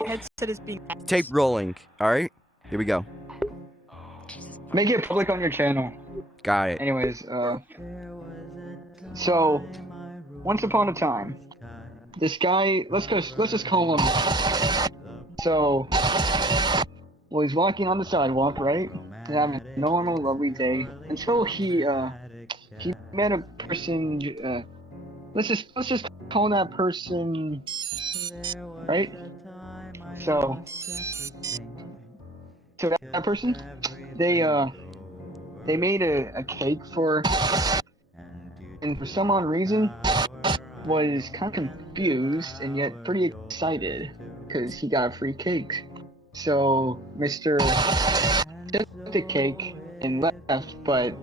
Alright. headset is being. Tape rolling. Alright? Here we go. Make it public on your channel. Got it. Anyways, so once upon a time, this guy, let's just call him. So, well, he's walking on the sidewalk, right? He's having a normal, lovely day until he met a person. Let's just call that person, right? So that person, they made a cake for, and for some odd reason was kind of confused and yet pretty excited because he got a free cake. So Mr. took the cake and left, but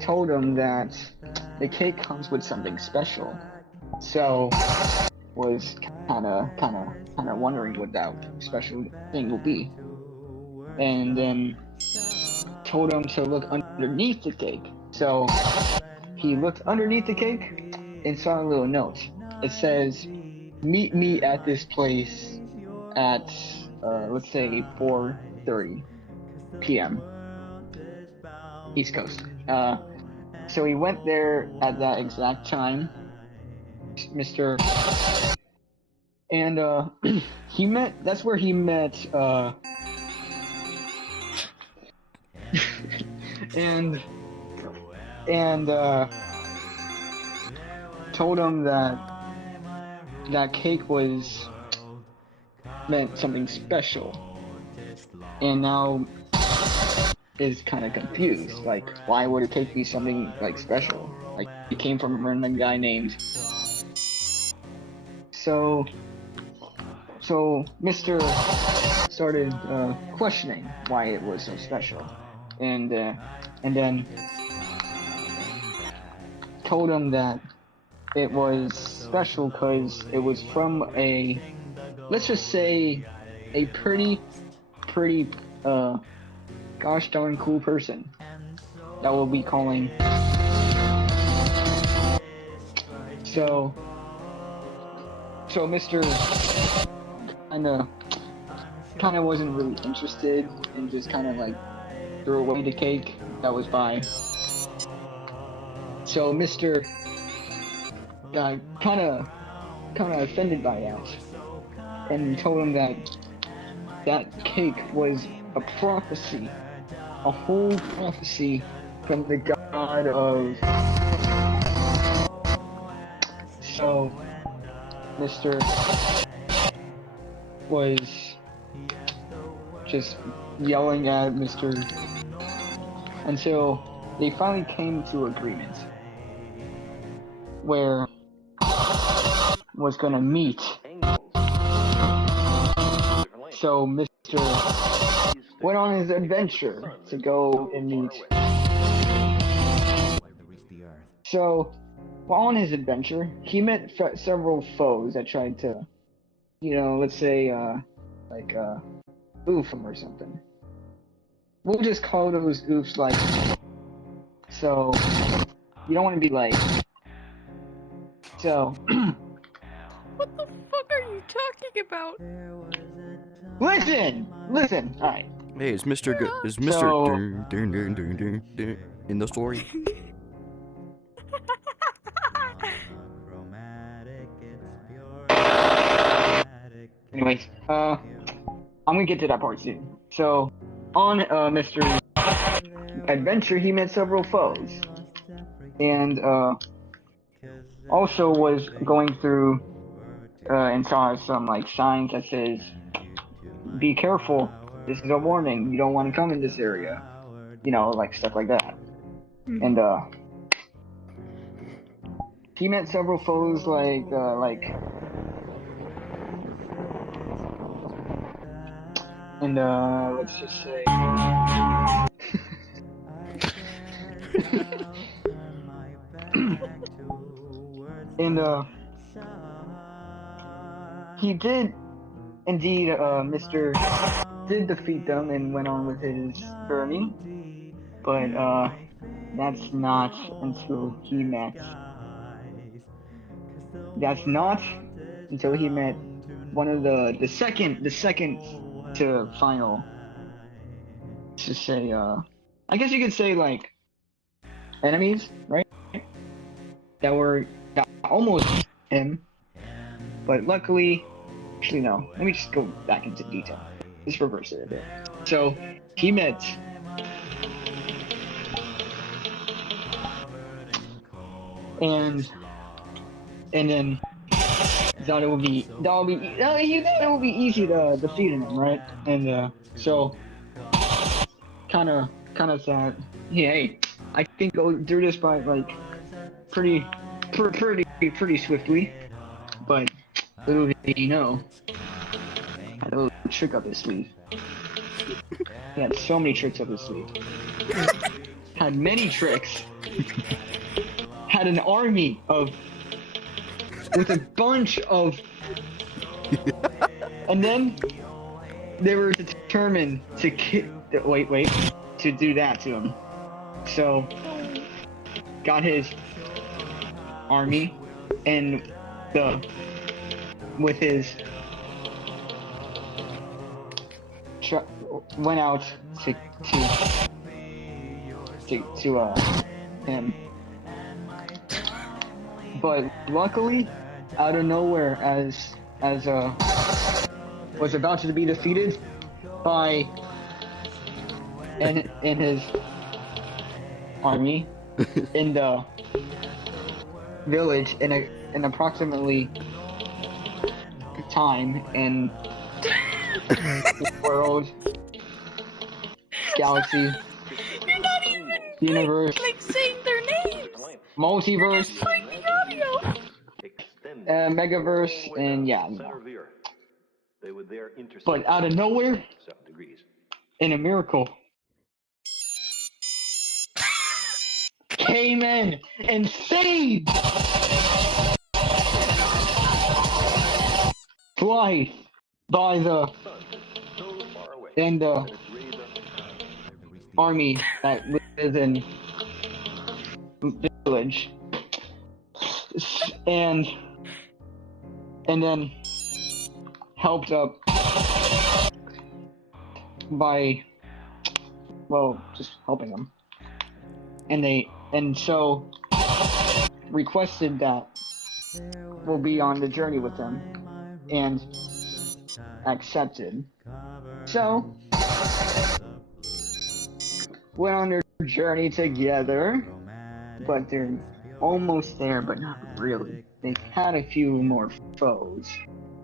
told him that the cake comes with something special. So was kind of wondering what that special thing will be, and then told him to look underneath the cake. So he looked underneath the cake and saw a little note. It says, "Meet me at this place at let's say 4:30 p.m. East Coast." So he went there at that exact time, Mr. And he met. That's where he met. and told him that that cake meant something special, and now is kind of confused. Like, why would a cake be something like special? Like, it came from a random guy named. So Mr. started questioning why it was so special, and then told him that it was special because it was from a, let's just say, a pretty gosh darn cool person that we'll be calling. So Mr. kind of wasn't really interested and just kind of like threw away the cake that was by. So Mr. got kind of offended by that and told him that cake was a prophecy, a whole prophecy from the god of. So Mr. was just yelling at Mr. until they finally came to agreement where was gonna meet. So Mr. went on his adventure to go and meet. So while on his adventure, he met several foes that tried to, let's say, oof him or something. We'll just call those oofs like. So you don't want to be like. So. What the fuck are you talking about? Listen. All right. Hey, is Mr. in the story? Anyways, I'm gonna get to that part soon. So, on Mr. adventure, he met several foes, and also was going through and saw some like signs that says, "Be careful. This is a warning. You don't want to come in this area." Like stuff like that. And he met several foes like. And let's just say and he did indeed Mr. did defeat them and went on with his journey, but that's not until he met one of the second to final, to say, I guess you could say, like, enemies, right? That almost him, but luckily, actually no, let me just go back into detail. Just reverse it a bit. So, he met and then he thought it would be easy to defeat him, right? And so kind of thought, hey, I can go through this by like pretty swiftly, but little did he know, had a little trick up his sleeve. He had so many tricks up his sleeve. Had many tricks. Had an army with a bunch of, and then they were determined to to do that to him. So got his army and went out to him. But luckily, out of nowhere, as was about to be defeated by in his army in the village in approximately time in world, galaxy, You're not even universe, like saying their names. multiverse, Destroying the audio. megaverse, and yeah. But out of nowhere, in a miracle, came in and saved life by the army that lives in village, and then helped up by, well, just helping them, and so requested that we'll be on the journey with them, and accepted. So went on their journey together, but they're almost there, but not really. They've had a few more foes.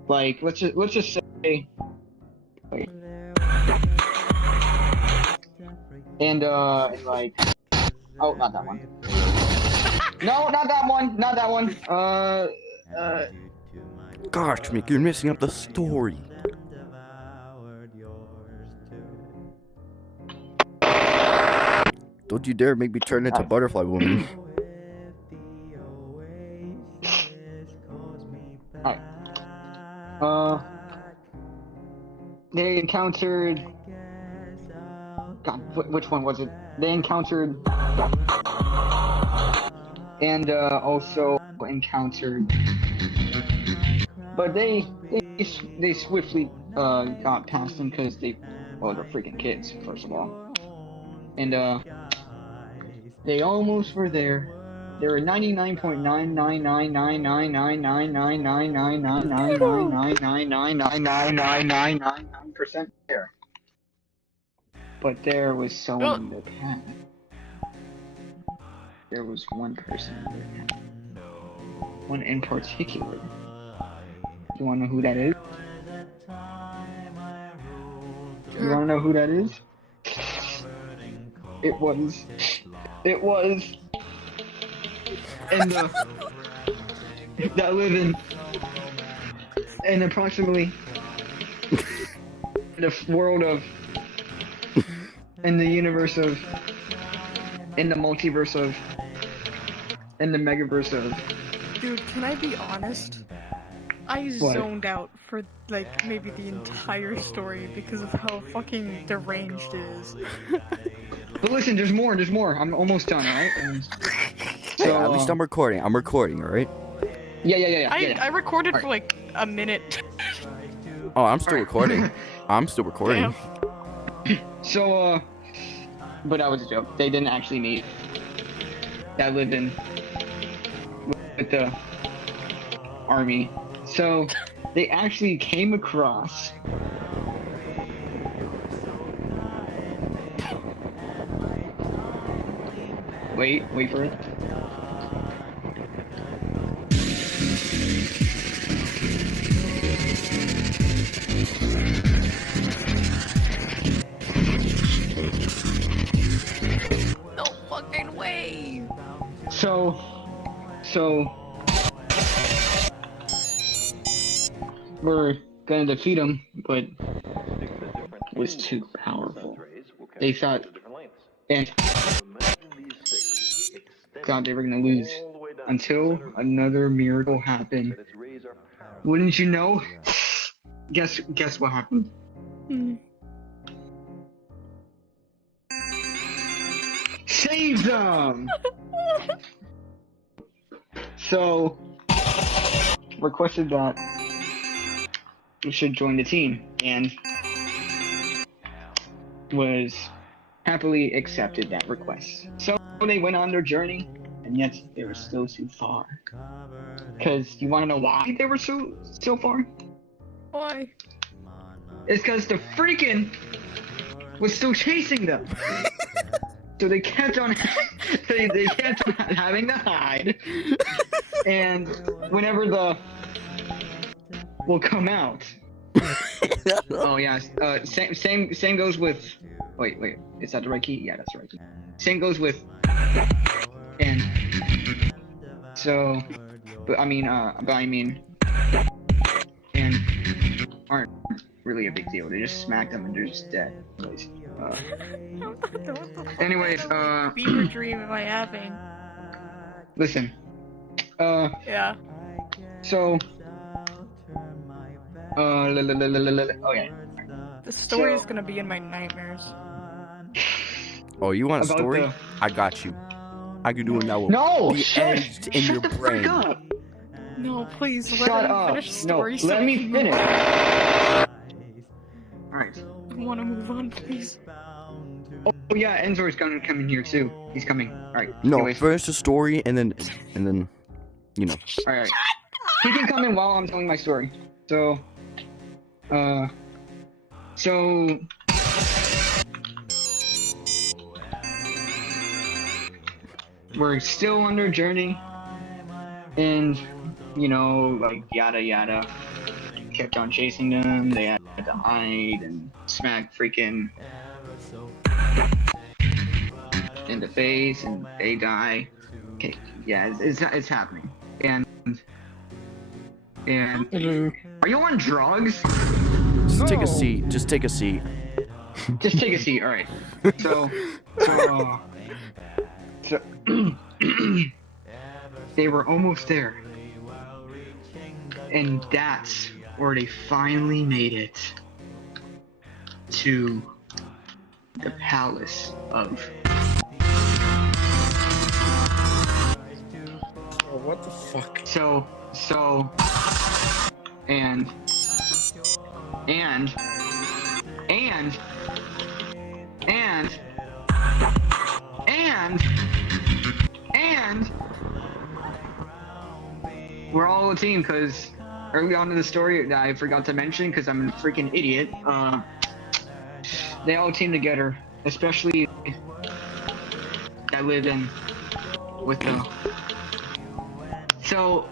Like, let's just say, wait. And like, oh, not that one. No, not that one. Gosh, Mick, you're messing up the story. Don't you dare make me turn into Butterfly Woman. Alright. They encountered... God, which one was it? They encountered... And, also encountered... But they swiftly, got past them because they're freaking kids, first of all. And, they almost were there. There were 99.9999999999999999999% there. But there was someone in the path. There was one person in the path. One in particular. You wanna know who that is? You wanna know who that is? It was in that live in approximately the world of, in the universe of, in the multiverse of, in the megaverse of. Dude, can I be honest? I zoned out for like maybe the entire story because of how fucking deranged it is. But listen, there's more. I'm almost done, alright? So, at least I'm recording, alright? Yeah. I recorded for like a minute. Oh, I'm still Alright. recording. I'm still recording. Damn. So, but that was a joke. They didn't actually meet. That lived in with the army. So, they actually came across. Wait for it. No fucking way! So, we're gonna defeat him, but it was too powerful. They thought, and thought they were gonna lose until another miracle happened. Wouldn't you know? Guess what happened? Hmm. Save them! So, requested that we should join the team, and was happily accepted that request. So they went on their journey, and yet they were still too far. Cause you wanna know why they were so far? Why? It's cause the freaking was still chasing them. So they kept on they kept on having to hide. And whenever the will come out. Oh yeah. Same goes with. Wait. Is that the right key? Yeah, that's the right key. Same goes with. And so, but I mean, and aren't really a big deal. They just smack them and they're just dead. Anyways, fever dream am I having? Listen. Yeah. So. Okay. The story is gonna be in my nightmares. Oh, you want a About story? the- I got you. I can do it now. No! Be Shut edged in your the brain. frick up! No, please let Shut me up! finish the No, story. so let I me can finish. move on. Alright. I want to move on, please. Oh yeah, Enzor's gonna come in here too. He's coming. Alright. No, Anyways. finish the story and then, you know. Alright. He can come in while I'm telling my story. So, we're still on their journey, and, you know, like, yada yada. Kept on chasing them, they had to hide and smack freaking in the face, and they die. Okay, yeah, it's happening. And are you on drugs? Just take No. a seat. Just take a seat. Just take a seat, alright. So they were almost there. And that's where they finally made it to the palace of. Oh, what the fuck? So and we're all a team, because early on in the story that I forgot to mention because I'm a freaking idiot, they all team together, especially that live in with the. So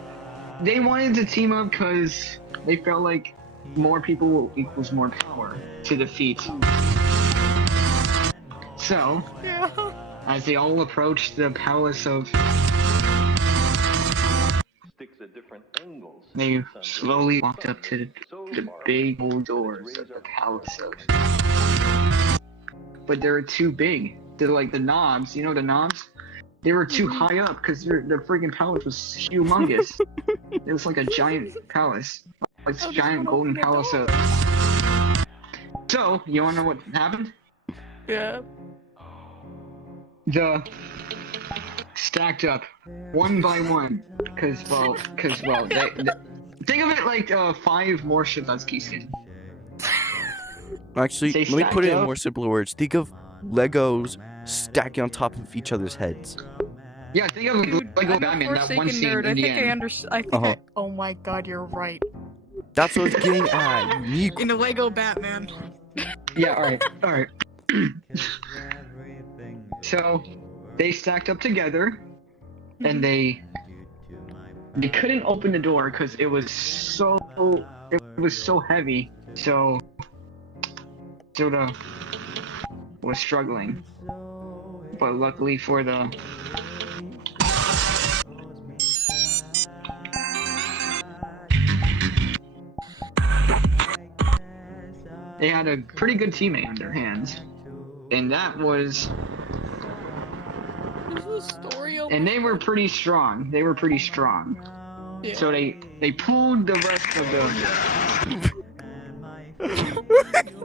they wanted to team up because they felt like more people equals more power to defeat. So, Yeah. as they all approached the palace of, they slowly walked up to the big old doors of the palace of. But they were too big. They're like the knobs, you know the knobs? They were too high up because the freaking palace was humongous. It was like a giant palace. Like this giant golden palace of. So, you wanna know what happened? Yeah. The stacked up one by one, cause well, they think of it like 5 more Shadowski skin. Actually, Say let me stacked put it in up? more simpler words. Think of Legos stacking on top of each other's heads. Yeah, think of Dude, Lego I'm a Batman, that one Forsaken scene nerd. in I the think I end. understand. I think Uh-huh. oh my god, you're right. That's what I was getting at. You In a Lego Batman. Yeah, alright, alright. So, they stacked up together, and they couldn't open the door because it was so heavy. So Soda was struggling, but luckily for the they had a pretty good teammate on their hands, and that was. Is this story almost And they were done? pretty strong. They were pretty strong. Yeah. So they pulled the rest of the.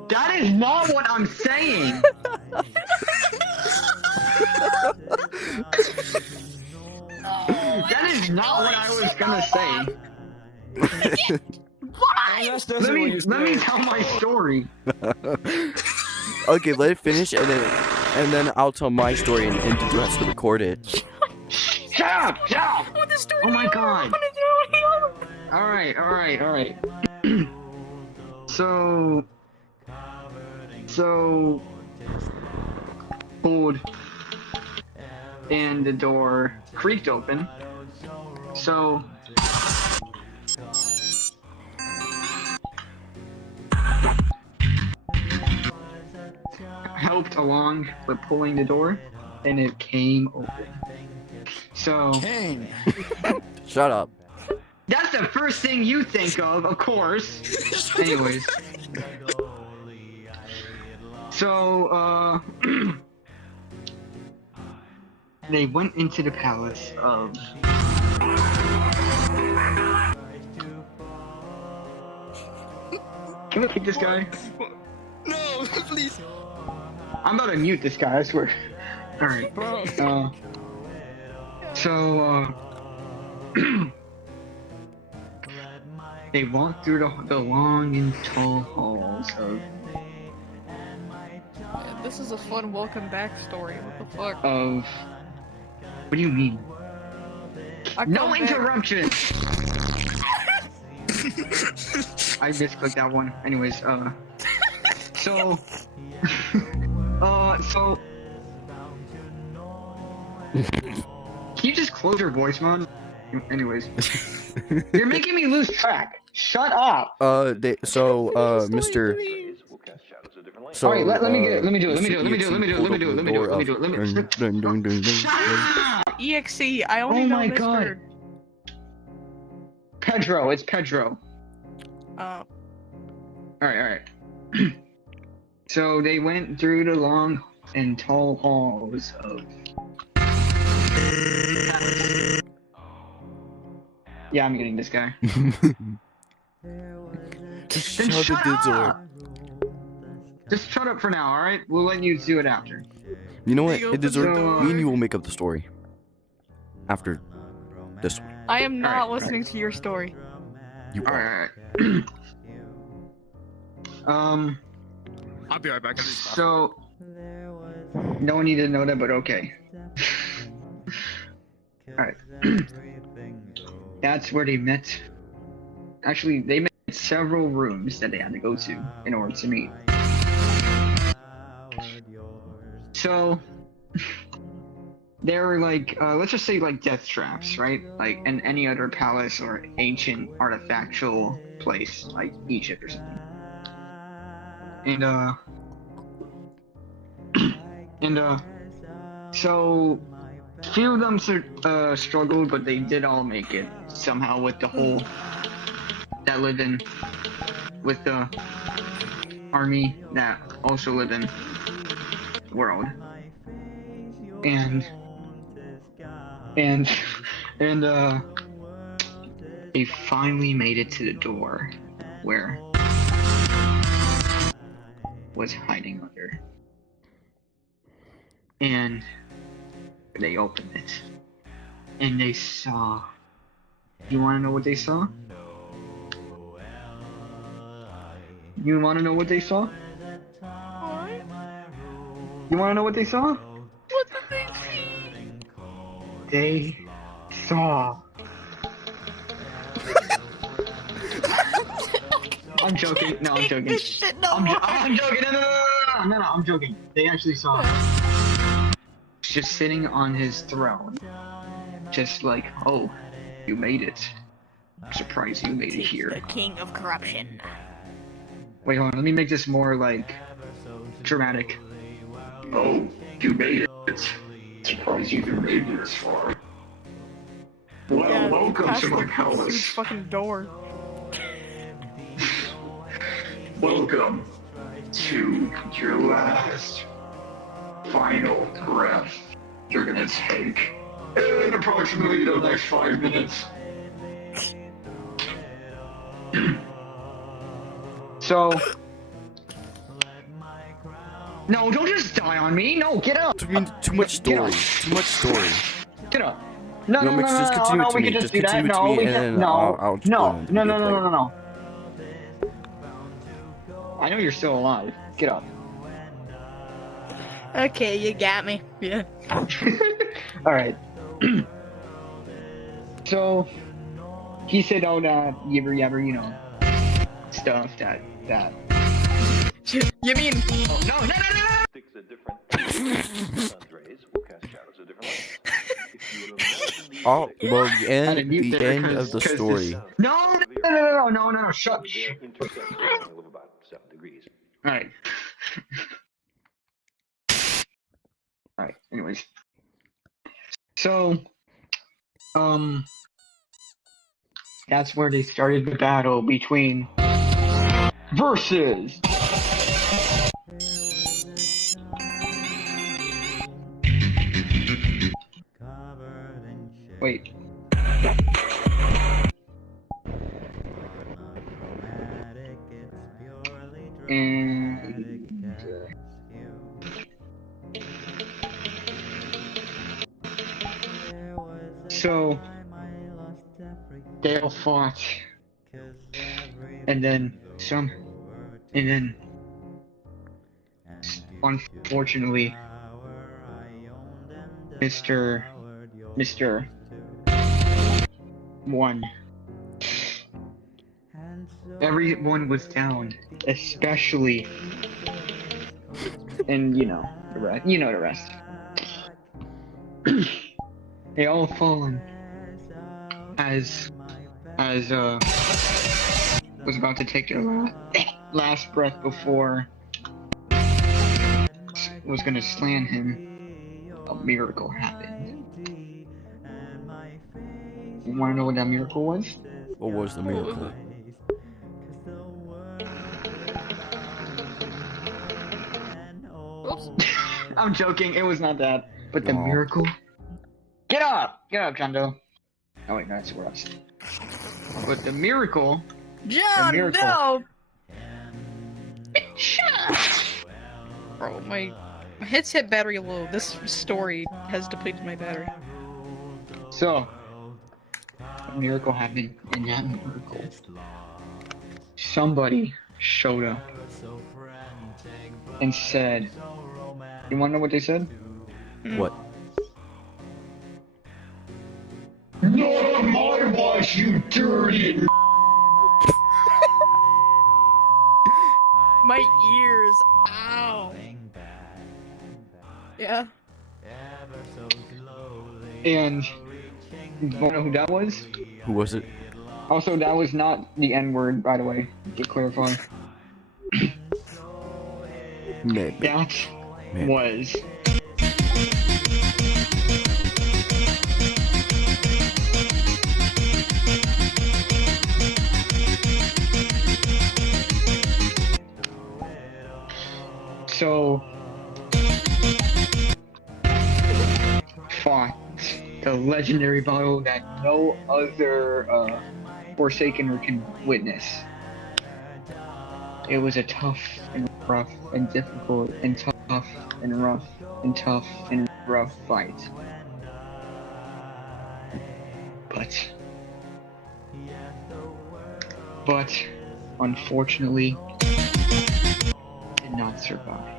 That is not what I'm saying. That is not what I was gonna say. Let me tell my story. Okay, let it finish, and then I'll tell my story, and Dudu has to record it. Shut up! Shut up! What the story? Oh my god! What is going on? Alright. So pulled, and the door creaked open. So helped along with pulling the door, and it came open. So Kane. Shut up. that's the first thing you think of course. Anyways. So, they went into the palace of. Can we pick this guy? No, please. I'm about to mute this guy, I swear. Alright. Bro. They walked through the long and tall halls of. Yeah, this is a fun welcome back story. What the fuck? What do you mean? I No come back- interruption! I misclicked that one. Anyways, so. So. Can you just close your voice mod? Anyways. You're making me lose track. Shut up! Mr. So, Alright, let me get it. Let me do it. EXE, I only Oh know my Mr. God. Pedro, it's Pedro. Alright. So they went through the long and tall halls of. Yeah, I'm getting this guy. Just Then shut the shut dude's door. up! Just shut up for now, alright? We'll let you do it after. You know what? They opened It the me door. and you will make up the story after this one. I am not Alright, listening to your story. You are. Alright. I'll be right back. So. No one needed to know that, but okay. Alright. That's where they met. Actually, they met several rooms that they had to go to in order to meet. So, they were like, let's just say like death traps, right? Like in any other palace or ancient artifactual place, like Egypt or something. So few of them struggled, but they did all make it somehow with the whole that lived in, with the army that also lived in the world, and they finally made it to the door where was hiding under, and they opened it, and they saw. You want to know what they saw? You want to know what they saw? What? You wanna know what they saw? What did they see? They saw. I'm joking. No, I'm Take joking. this shit no I'm more. joking. No, I'm joking. They actually saw just sitting on his throne. Just like, oh, you made it. I'm surprised you made it here. The king of corruption. Wait, hold on. Let me make this more, like, dramatic. Oh, you made it. Surprised you even made it this far. Well, Yeah, welcome past to my the palace. huge fucking door. Welcome to your last final breath you're gonna take in approximately the next 5 minutes. So, no, don't just die on me. No, get up. Too much story. Too much story. Get up. No, You want me to just continue no, to we me? can Just do that. continue to No, me, we and can. then I'll just go into the player. No. I know you're still alive. Get up. Okay, you got me. Yeah. Alright. So, he said all that yibber, you know, stuff that. You mean? Oh, no! Sticks are different. Sun's rays will cast shadows of different lengths. If you will imagine these Oh, sticks, well, Had to mute the there end 'cause- of the 'cause story. this- No, shut. their intercept at an angle of about 7 degrees. Alright. Alright, anyways. So, that's where they started the battle between versus wait. And so they all fought, and then unfortunately, Mr. won. Everyone was down, especially, and you know the rest. They all fallen as was about to take their last breath before was gonna slam him. A miracle happened. You wanna know what that miracle was? What was the miracle? Oops. I'm joking, it was not that. But the Aw. miracle? Get up, John Doe. Oh wait, no, that's where else. But the miracle. John, miracle. no! Bro, my headset battery low. This story has depleted my battery. So, a miracle happened, and that miracle, somebody showed up and said, you wanna know what they said? What? Not on my watch, you dirty. My ears, ow. Yeah. And you know who that was? Who was it? Also, that was not the N-word, by the way, to clarify. Maybe. That Maybe. was so fought the legendary battle that no other Forsakener can witness. It was a tough and rough and difficult and tough and rough and tough and rough fight. But unfortunately, did not survive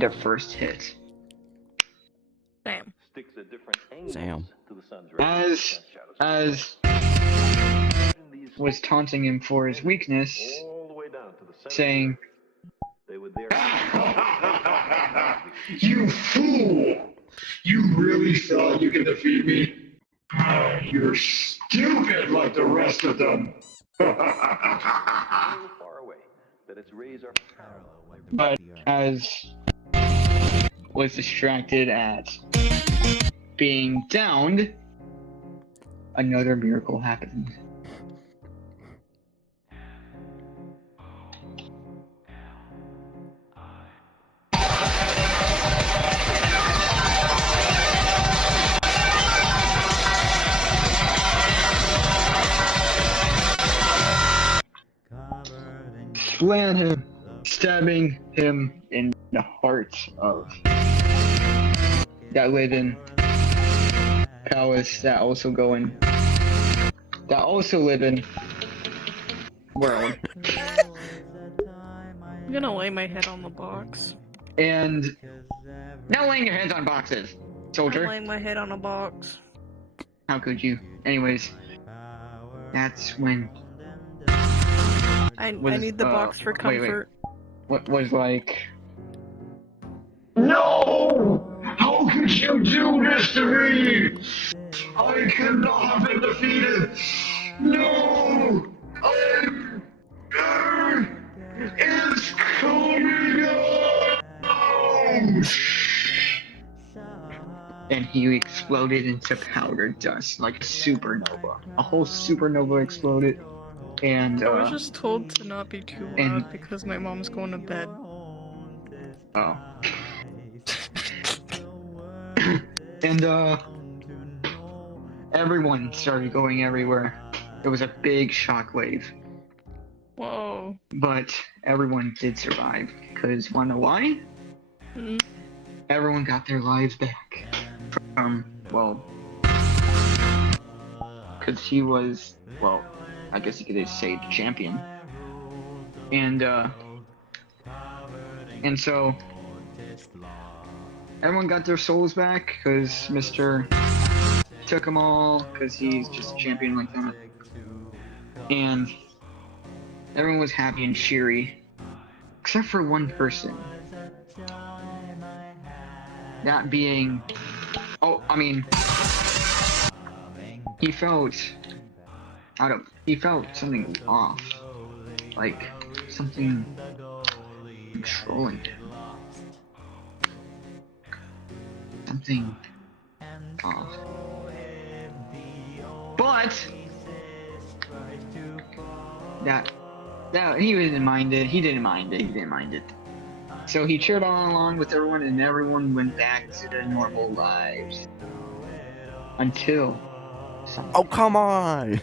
the first hit. Damn. Sticks at different angles Damn. to the sun's rays. As was taunting him for his weakness, All the way down to the center. saying, They would there. You fool! You really thought you could defeat me? You're stupid like the rest of them. So far away that its rays are parallel. but as was distracted at being downed, another miracle happened. Slaying him, stabbing him in the heart of that living palace, that also live in world. I'm gonna lay my head on the box. And no laying your hands on boxes, I'm soldier. laying my head on a box. How could you? Anyways, that's when I Was, need the box for wait. comfort. what was like, No! How could you do this to me? I could not have been defeated. No! It's coming out! and he exploded into powder dust like a supernova. A whole supernova exploded, and I was just told to not be too loud and- because my mom's going to bed. oh. And everyone started going everywhere. It was a big shockwave, Whoa. but everyone did survive. Cause wanna know why? Mm. Everyone got their lives back from, well, cause he was, well, I guess you could say the champion. And so everyone got their souls back because Mr. took them all because he's just a champion like that. And everyone was happy and cheery, except for one person. That being, he felt something off, like something controlling him. Something off. But that he didn't mind it. So he cheered on along with everyone, and everyone went back to their normal lives. Until something. Oh, come on!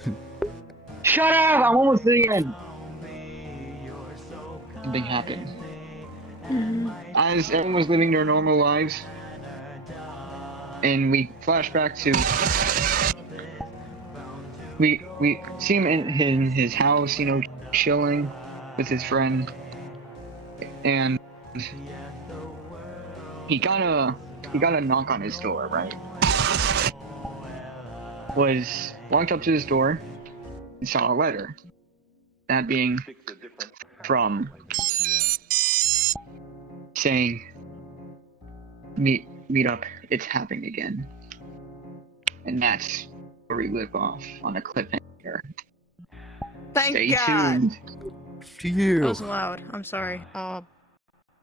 Shut up! I'm almost to the end. Something happened. As everyone was living their normal lives, and we flash back to we see him in his house, chilling with his friend, and he got a knock on his door, right? Was walked up to his door and saw a letter. That being from saying, meet up, it's happening again. And that's where we live off on a cliffhanger. Thank Stay God. tuned. To you. That was loud. I'm sorry.